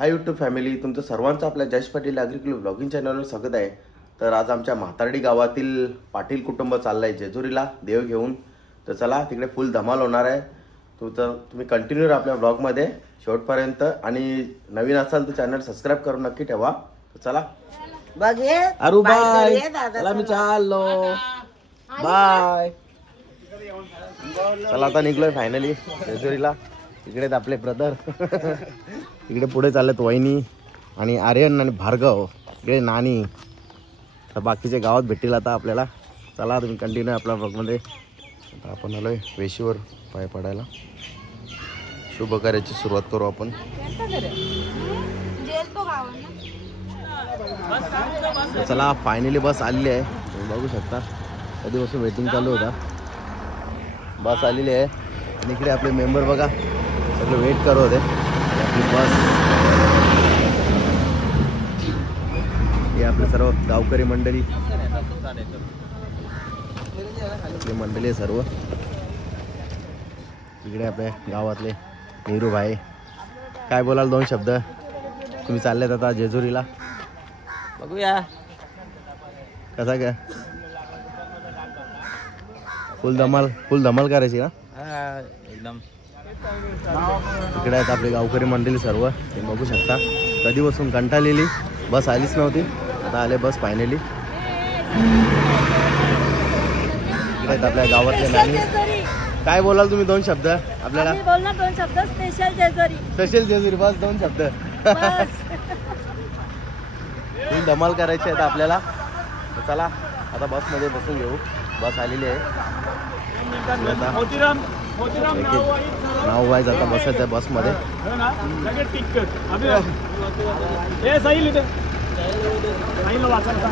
Hi YouTube family, तुमचं सर्वांचं आपल्या जयेश पाटील ॲग्रिकल्चर ब्लॉगिंग चॅनलवर स्वागत आहे। तर आज आमच्या म्हातारडी गावातील पाटील कुटुंब चाललंय जेजुरीला देव घेऊन। तर चला तिकडे फुल धमाल होणार आहे। तुम्ही कंटिन्यू राहा आपल्या ब्लॉगमध्ये शेवटपर्यंत आणि नवीन असाल तर चॅनल सबस्क्राइब करून नक्की ठेवा। तर चला बघे अरू बाय, चला मी चाललो बाय। चला आता निघलोय फायनली जेजुरीला। इकडे आपले ब्रदर इकडे पुढे चाललेत वहिनी आणि आर्यन आणि भार्गव, इकडे नानी। तर बाकीचे गावात भेटतील आता आपल्याला। चला तुम्ही कंटिन्यू आपल्या ब्लॉगमध्ये। आता आपण आलोय वेशीवर पाय पडायला। शुभ कार्याची सुरुवात करू आपण। चला फायनली बस आलेली आहे, तुम्ही बघू शकता। कधीपासून वेटिंग चालू होता, बस आलेली आहे। आणि इकडे आपले मेंबर बघा सगळे वेट करत होते आपली बस। हे आपले सर्व गावकरी मंडळी, आपली मंडळी आहे सर्व। इकडे आपल्या गावातले नीरू भाई, काय बोलाल दोन शब्द? तुम्ही चाललेत आता जेजुरीला, बघूया कसा काय फुल धमाल करायची ना एकदम। इकडे आहेत आपले गावकरी मंडळी सर्व, ते बघू शकता। कधीपासून कंटाळलेली बस आलीच नव्हती, आता आले बस फायनली। इकडे आहेत आपल्या गावातले नानी, काय बोलाल तुम्ही दोन शब्द आपल्याला? बोलणार दोन शब्द, स्पेशल जेजुरी बस दोन शब्द। फुल धमाल करायची आहे आपल्याला। तर चला आता बस मध्ये बसून घेऊ, बस आलेली आहे। नाव वाईज आता बसायचं आहे बस मध्ये।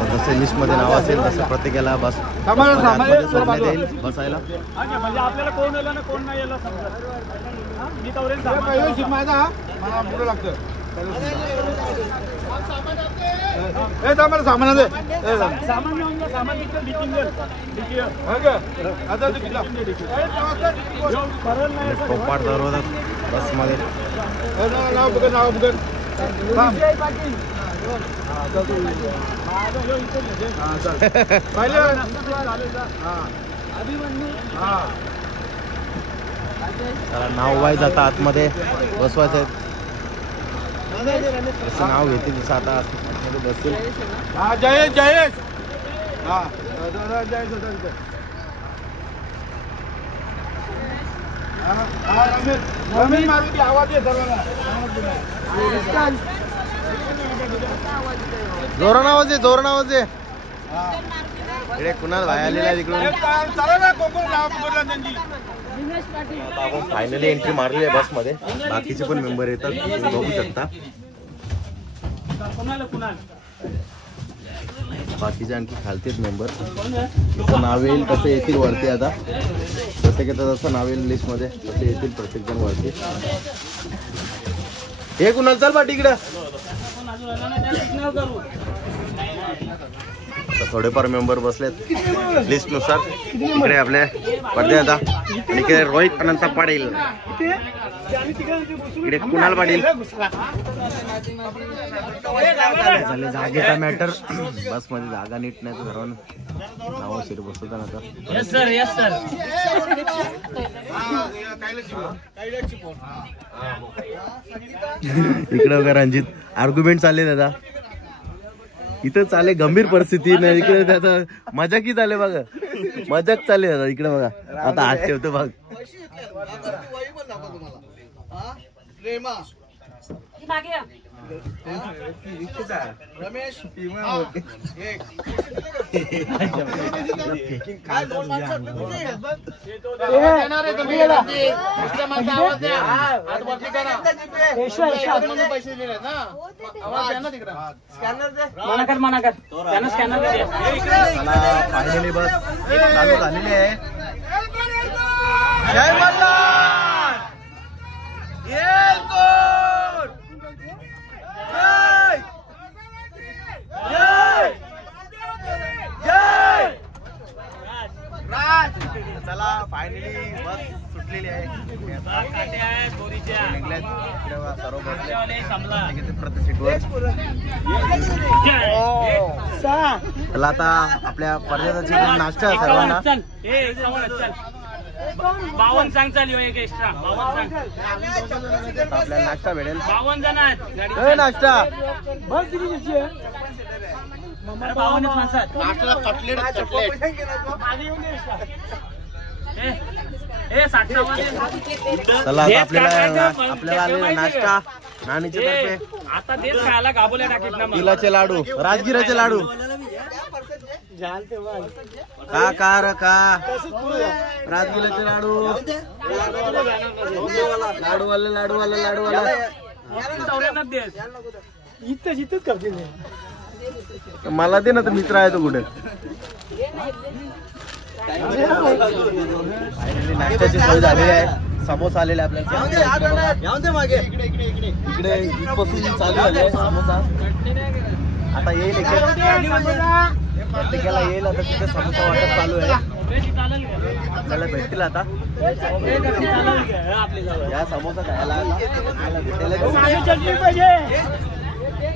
जसं लिस्ट मध्ये नाव असेल तसं प्रत्येकाला बस सोडण्यात येईल बसायला। आपल्याला कोण आलं ना कोण नाही आलं पोपाट दररोज बस मध्ये। नाव वाईज आता आतमध्ये बसवायचं आहे, जसं नाव घेते तसं आता आतमध्ये बसतील। जयेश जयेश आवाज आहे जोरान आवाज आहे, जोरान आवाज आहे। इकडे कुणाल भाई आलेला तिकडून। आपण फायनली एंट्री मारली आहे बस मध्ये, बाकीचे पण मेंबर येतात तुम्ही बघू शकता। बाकीचे आणखी खालतीच मेंबर, जसं नाव येईल तसं येतील वरती। आता प्रत्येकाचं जसं नाव येईल लिस्ट मध्ये तसे येतील प्रत्येक जण वरती। हे कुणाल चल पाठी इकडं। थोडेफार मेंबर बसलेत लिस्ट नुसार। इकडे आपले पडदे आता, इकडे रोहित अनंत पाटील, इकडे कुणाल पाटील। झाले जागेचा मॅटर, बस मध्ये जागा नीट नाही तर सर्वांना नाव शिर बसवतात आता। Yes sir yes sir. इकडे बघा रणजित आर्ग्युमेंट चालले दादा, इथं चाले गंभीर परिस्थिती नाही, इकडे त्याचा मजाकी चाले बघा, मजाक चालले दादा। इकडे बघा आता हात ठेवतो बघ। फायनली बस चालू झालेली आहे। जय मल्हार, चला फायनली बस भेटलेली आहे काटे आहेत बोरीच्या निघल्यात इकडे बघा, सर्व बसले काटेवाले संपला प्रति सीटवर चला आता आपल्या पर्यटनाची नाश्ता आहे सर्वांना चल ए चल 52 सांग चालू एक एक्स्ट्रा 52 सांग आता आपल्याला नाश्ता भेटेल 52 जण आहेत गाडी ए, नाश्ता 52 माणसं ए 60 चला आता आपल्याला आलेला नाश्ता नानीच्या तर्फे आता तेच खायला गाबोल्या टाकीत ना मग तिलाचे लाडू राजगिराचे लाडू का राजगिराचे लाडू लाडूवाला इथंच करतील मला दे ना तर मित्र आहे तो कुठे नाश्त्याची सोय झालेली आहे समोसा आलेला आहे आपल्याला मागे इकडे इथपासून चालू झाले समोसा आता येईल प्रत्येकाला येईल आता तिथे समोसा वाटप चालू आहे आपल्याला भेटतील आता या समोसा खायला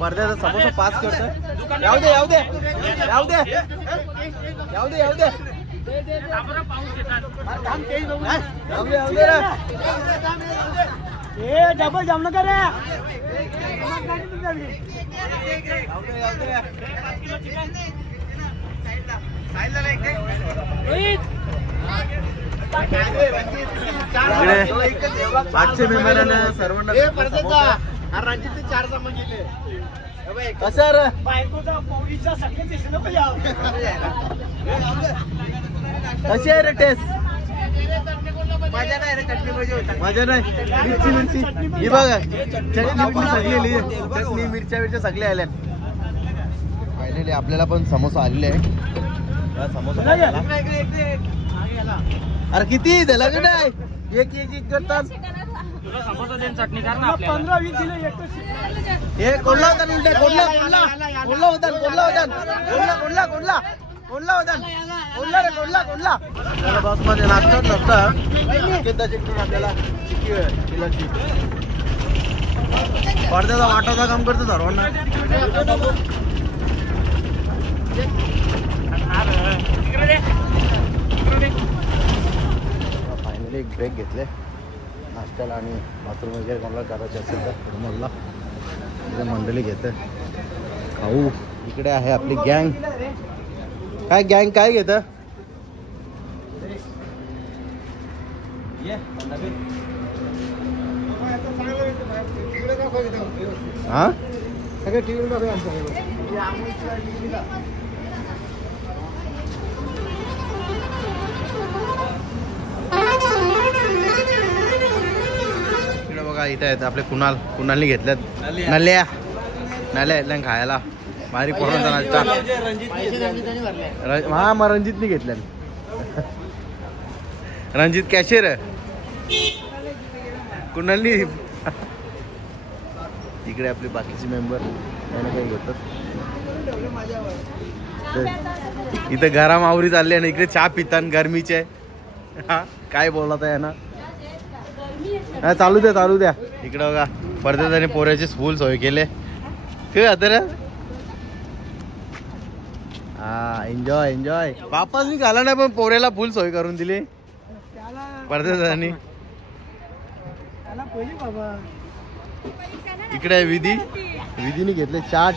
पडद्याचा समोसा पास करतोय याऊ दे डबल जाम नका रे मागच्या मेंबरांना सर्वांना कसं रे बायकोचा पोळीचा सगळे दिसलं कशी आहे रे टेस्ट मजा नाही मिरची ही बघा चटणी सगळी चटणी मिरच्या सगळे आल्या फायनली आपल्याला पण समोसा आलेले आहे समोसा अरे किती झाला का नाही एक करतात समोसा देऊन चटणी कर ना 15-20 दिले हे कोणला होता आपल्याला बस मध्ये नाश्ताच नसतं चिकन आपल्याला चिक्की पडद्याचा वाटाचा काम करतो सर्वांना फायनली एक ब्रेक घेतले नाश्त्याला आणि बाथरूम वगैरे कोणाला करायचे असेल तर मला इकडे मंडळी घेते खाऊ इकडे आहे आपली गँग काय घेत हा इकडे बघा इथे आहेत आपले कुणालनी घेतल्यात नल्या खायला भारी पोरांचा नाश्ता हा मग रणजितनी घेतल्या रणजित कॅशियर कुणालनी इकडे आपले बाकीचे मेंबर काही घेतात इथं गरम आवरी चालली आणि इकडे चहा पितान गरमीचे हा काय बोलत आहे ना चालू द्या इकडे बघा परदेशाने पोऱ्याचे फुल सोय केले काय आता रे हा एन्जॉय वापस मी घाला नाही पण पोऱ्याला फुल सोय करून दिली परदेशाने इकडे आहे विधीने घेतले चाट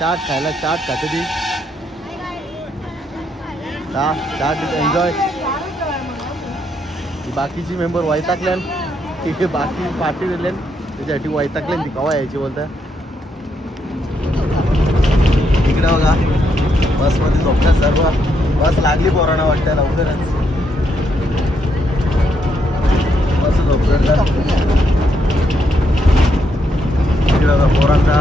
खायला चाट खाते ती चाट एन्जॉय बाकीची मेंबर वैतागल्यान ठीक बाकी पार्टी दिल्यान त्याच्यासाठी वैतागल्यान ती कवा यायची बोलता इकडे बघा बसमध्ये झोपतात सर्व बस लागली पोरांना वाटतं लवकरच बस झोपतात इकडे बघा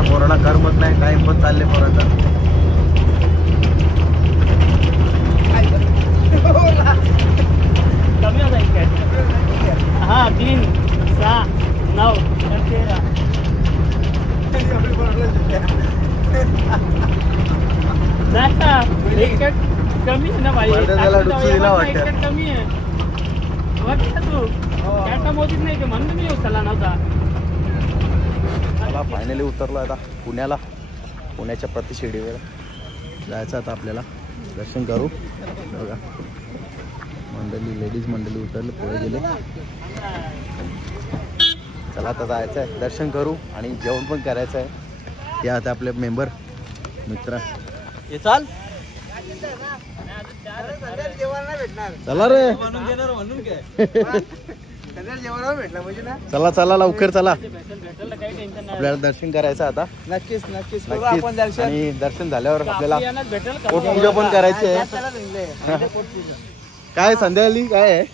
पोरांना करमत नाही टाइम पण चालले पोरांचा कमी होता हा 3 6 9 13 कमी आहे ना भाई त्याला डुचू दिला वाटतं कमी आहे तू त्याचा मोदीच नाही ते म्हणून मी उचलला नव्हता. मला फायनली उतरलो आता पुण्याला. पुण्याच्या प्रतिशिर्डीवर जायचं आता आपल्याला. दर्शन करू. बघा मंडळी, लेडीज मंडळी उतरले, पुढे गेले. चला आता जायचं आहे, दर्शन करू आणि जेवण पण करायचं आहे. ते आता आपले मेंबर मित्र हे चाल चला रे. चला चला लवकर चला. भेटेल काही टेन्शन नाही. आपल्याला दर्शन करायचं आता. नक्कीच नक्कीच करू नक्कीच. आपण दर्शन. आणि दर्शन झाल्यावर आपल्याला भेटेल का? पोटपूजा पण करायची आहे. काय संध्याकाळी काय आहे?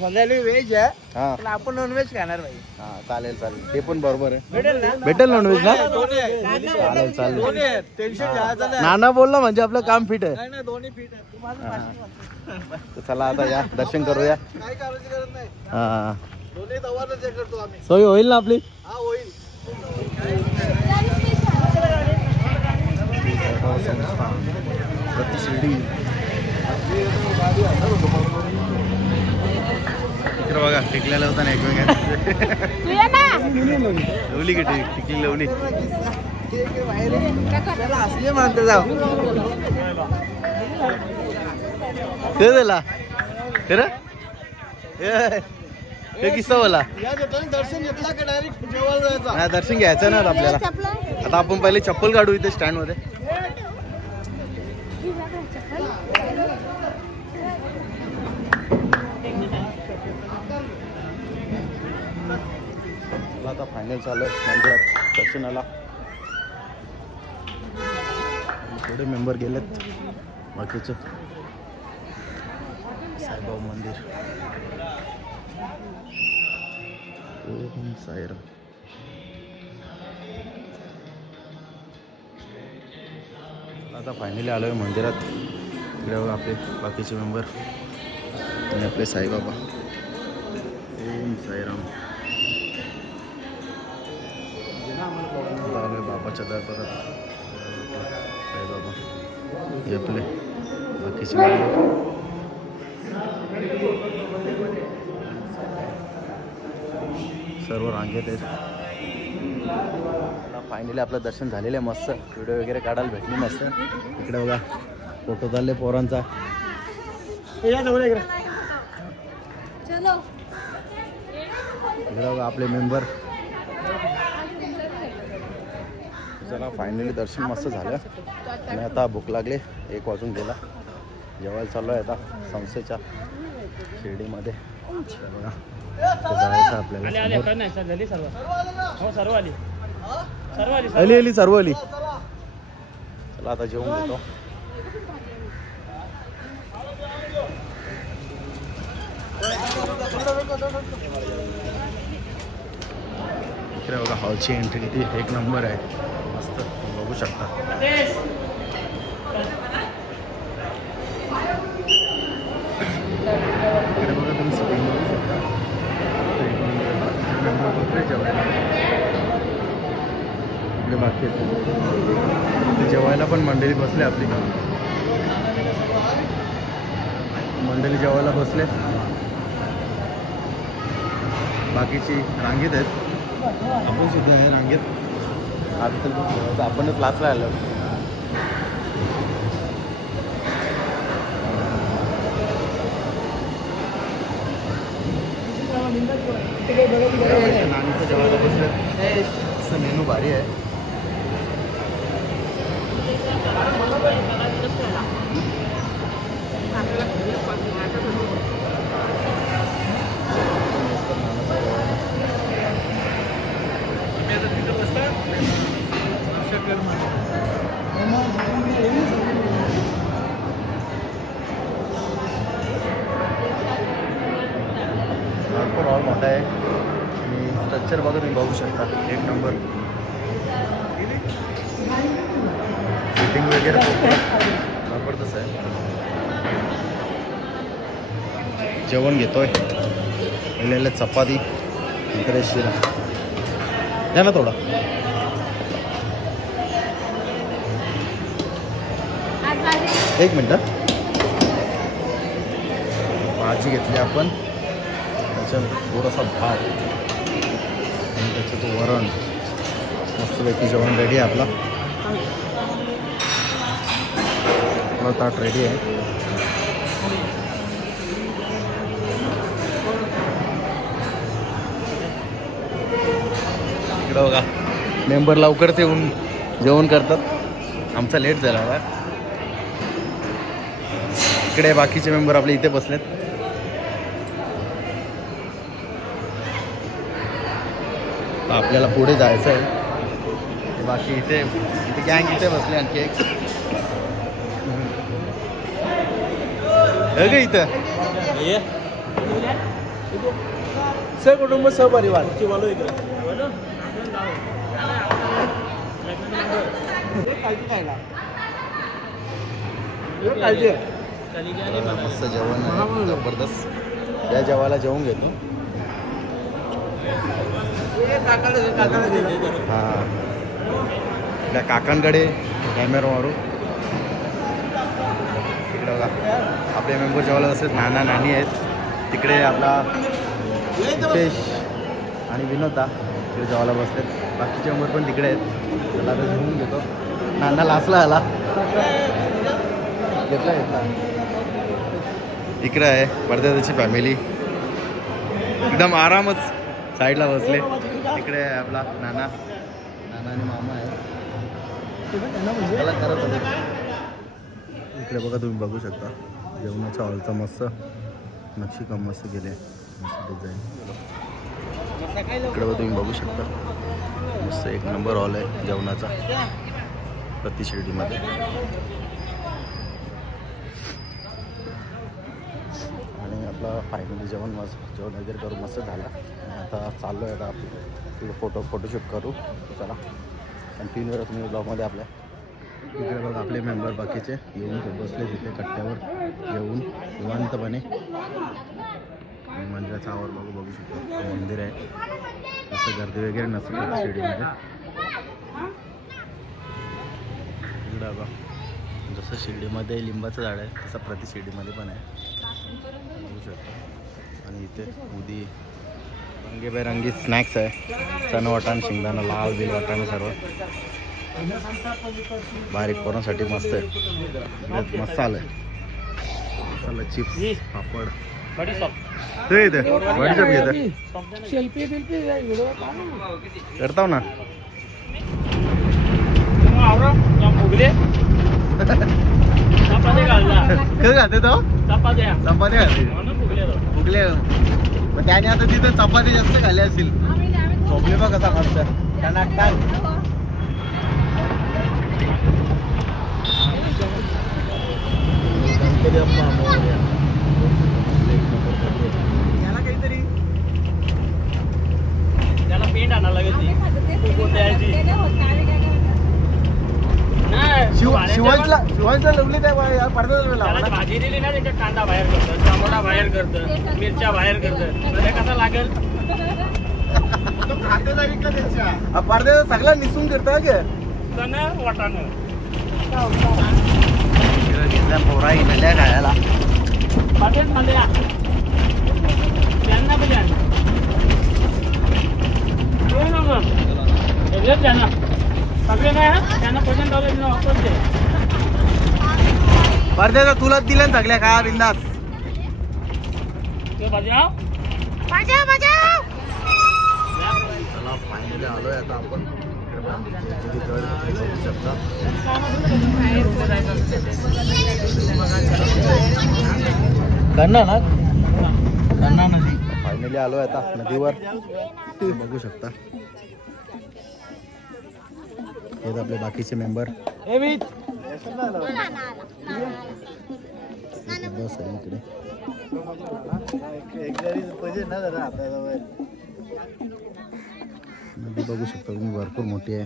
संध्याकाळी व्हेज आहे हा पण आपण नॉनव्हेज खाणार भाई. हा चालेल चालेल, ते पण बरोबर आहे. भेटेल ना? भेटेल नॉनव्हेज ना? दोन्ही आहे. चालेल चालेल. दोन्ही आहेत. टेन्शन घ्यायचं नाही. नाना बोलला म्हणजे आपलं काम फिट आहे. नाही नाही दोन्ही फिट आहे. तू माझं हा. पाठीमागे. तर चला आता या दर्शन करूया. काही करायची गरज नाही. हा दोन्ही तवारच हे करतो आम्ही. सोय होईल ना आपली? हा होईल. प्रतिशिर्डी इकडे बघा टिकलेला होता ना एकमेकांना. लवली की टिकली लवली. त्याला हसले म्हणते जाऊ. ते दिला ते किस्सा बोला. या ठिकाणी दर्शन घेतला का डायरेक्ट जेवायला जायचा. नाही दर्शन घ्यायचं ना आपल्याला. आता आपण पहिले चप्पल काढू इथे स्टँड मध्ये. आता फायनल चालू आहे मंदिरात दर्शनाला. थोडे मेंबर गेलेत बाकीचे. साईबाबा मंदिर. ओम साईराम. आता फायनली आलो आहे मंदिरात. इकडे बघा आपले बाकीचे मेंबर आणि आपले साईबाबा. ओम साईराम. आलोय बाबाच्या दरबारात. साईबाबा हे आपले बाकीचे मेंबर. सर्व रांगेत आहेत. फायनली आपलं दर्शन झालेलं आहे. मस्त व्हिडिओ वगैरे काढायला भेटली मस्त. इकडे बघा फोटो चालले पोरांचा. इकडे बघा आपले मेंबर. चला फायनली दर्शन मस्त झालं आणि आता भूक लागली. 1 वाजून गेला. जेवायला चाललो आहे आता संस्थेच्या शिर्डीमध्ये. बघा जायचं आपल्याला. आले कर नाही सर झाली सर्व. हो सर्व आली. सर्व आली. आली आली सर्व आली. चला आता जेवून घेतो. इकडे बघा हॉलची एंट्री किती एक नंबर आहे. मस्त बघू शकता. इकडे बघा तुम्ही स्क्रीन बघू शकता. जेवायला इकडे बाकी आहेत. जेवायला पण मंडळी बसले. आपली मंडळी जेवायला बसले. बाकीची रांगेत आहेत. आपण सुद्धा आहे रांगेत. आता तर आपणच लाचला आलो. नानीचं जेवायला बसलं. मेनू भारी आहे. भरपूर हॉल मोठा आहे आणि स्ट्रक्चर बघा तुम्ही बघू शकता. एक नंबर. सिटिंग वगैरे जबरदस्त आहे. जेवण घेतोय. वेळेला चपाती इकडे शिरा द्या ना थोडा. एक मिनटं. भाजी घेतली आपण. किचन, थोडासा भात आणि त्याचं तो वरण, मस्तपैकी जेवण रेडी आहे आपला. ताट रेडी आहे. इकडं बघा मेंबर लवकरच येऊन जेवण करतात. आमचा लेट झाला आहे. इकडे बाकीचे मेंबर आपले इथे बसलेत. आपल्याला पुढे जायचं आहे. बाकी इथे गँग इथे बसले आणखी एक इथं सहकुटुंब सहपरिवार मस्त जेवण आहे, जबरदस्त. या जेवायला जेवून घेतो. हा त्या काकांकडे कॅमेरा मारू. इकडे बघा आपले मेंबर जेवायला बसलेत. नाना नानी आहेत. तिकडे आपला हितेश आणि विनोदा तिकडे जेवायला बसलेत. बाकीचे मेंबर पण तिकडे आहेत. त्याला आता घेऊन घेतो. नाना लाचला आला घेतला. इकडे आहे पडद्याची फॅमिली एकदम आरामच साईडला बसले. तिकडे आहे आपला नाना आणि मामा आहे. त्याला करत होते. इकडे बघा तुम्ही बघू शकता जेवणाच्या हॉलचा मस्त नक्षीकाम मस्त केले. मस्त डिझाईन. इकडे तुम्ही बघू शकता मस्त एक नंबर हॉल आहे जेवणाचा प्रति शिर्डीमध्ये. आणि आपलं फायनली जेवण वगैरे करू मस्त झालं. आणि आता चाललो आहे आता तिकडे फोटोशूट करू. चला कंटिन्यू करा तुम्ही ब्लॉगमध्ये आपल्या. इकडे बघा आपले मेंबर बाकीचे येऊन बसले तिथे कट्ट्यावर येऊन निवांतपणे. मंदिराचा आवर बघू शकतो. मंदिर आहे असं गर्दी वगैरे नसतं शिर्डीमध्ये. इकडे बघा जसं शिर्डीमध्ये लिंबाचं झाड आहे तसं प्रति शिर्डीमध्ये पण आहे बघू शकतो. आणि इथे उदी रंगीबेरंगी स्नॅक्स आहे. चणा वाटाणा शेंगदाणा लाल बिल वाटाणा सर्व बारीक पोरांसाठी मस्त आहे. मस्त आलं आहे. चिप्स पापड ते इथे व्हॉट्सअप करताव ना. कसं खाते तो चपात्या फुगले. मग त्याने आता तिथं चपाती जास्त खाल्ले असतील. झोपले बघ कसा मस्त काहीतरी त्याला पेंट आणा लागेल. शिवाजीला लवली त्या पडद्याला भाजी दिली ना त्याच्यात कांदा बाहेर करतं, टमाटा बाहेर करतं, मिरच्या बाहेर करतं. कसा लागेल पडद्याचा सगळा निसून करता चणा वाटाणा पोरा इनल्या खायला. पाठेच खाल्ल्या त्यांना पण त्यांना सगळे नाही त्यांना पसंत आलं वापरते. पडद्याचा तुलाच दिल्या सगळ्या खा बिंदास. चला फायनली आलोय आता आपण. फायनली आलोय आता नदीवर बघू शकता. हे आपले बाकीचे मेंबर बस आहे इकडे. नदी बघू शकता तुम्ही भरपूर मोठी आहे.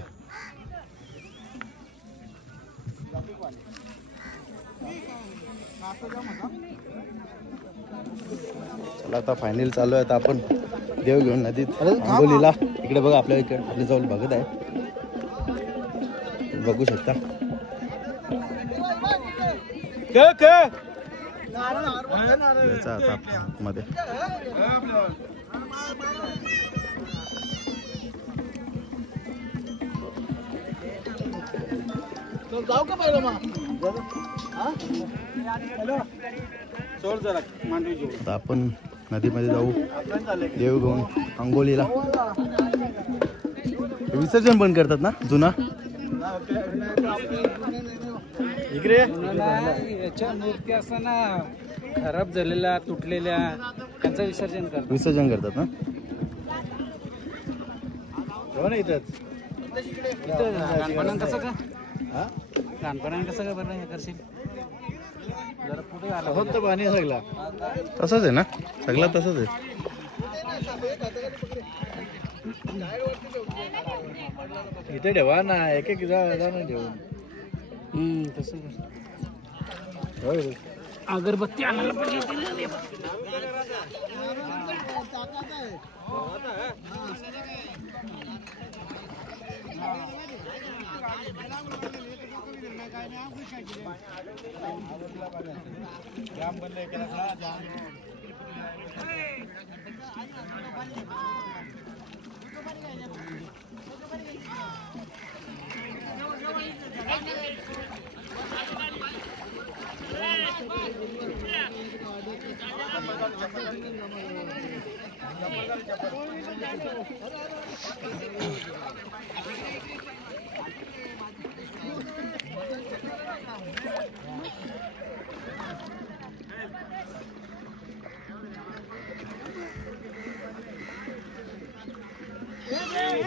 चला आता फायनल चालू आहे. आता आपण देव घेऊन नदीत आंबोलीला. इकडे बघा आपल्या इकडे आपल्या जवळ बघत आहे बघू शकता. याचा आता मध्ये जाऊ का पहिलं मग आता आपण नदीमध्ये जाऊ देव घेऊन अंघोलीला. विसर्जन पण करतात ना जुना इकडे याच्या मूर्ती असताना खराब झालेल्या तुटलेल्या त्यांचं विसर्जन करतात ना. कसं का लहानपणानं कसं का बरं हे करशील जरा पुढे आला फक्त पाणी सगळा तसंच आहे ना सगळं तसंच आहे. इथे ठेवा ना एक एक जा ना ठेवून तसं अगरबत्ती आणायला पाहिजे.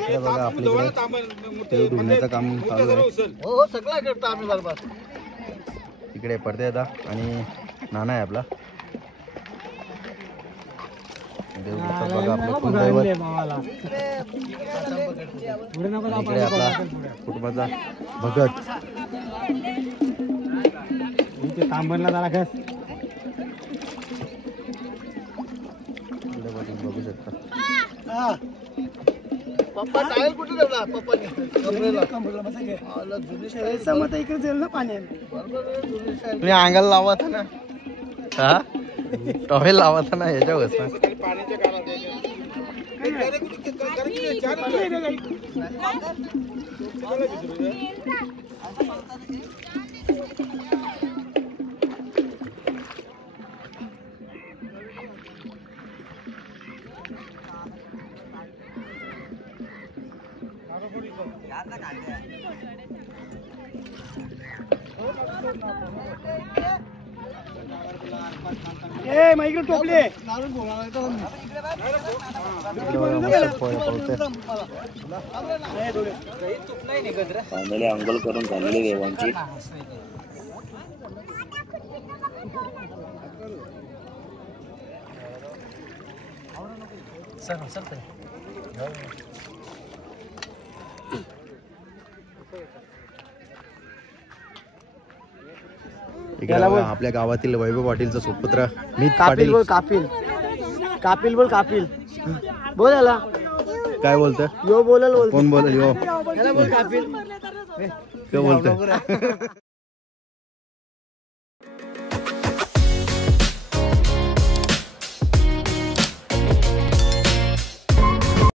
हे बघा आपल्याकडे तेल धुण्याचं काम चालू आहे. हो सगळं करतो आम्ही बरोबर. इकडे पडदे आता आणि नाना आहे आपला देव घेतात बघा आपलं कुलदैवत. इकडे आपला कुटुंबाचा भगत तांबनला जरा घस बघू शकता. पप्पा टायल कुठे ठेवला पप्पाने इकडे जाईल ना पाणी तुम्ही अंगाला लावत ना हा टॉवेल लावत ना याच्यावर इकडे टोपले फायनली अंघोळ करून झालेली देवांची. इकडे आपल्या गावातील वैभव पाटीलचा सुपुत्र मीत पाटील. कापिल बोल कापिल बोल याला काय बोलतोय यो बोलल कोण बोलेल यो याला बोल कापिल काय बोलतोय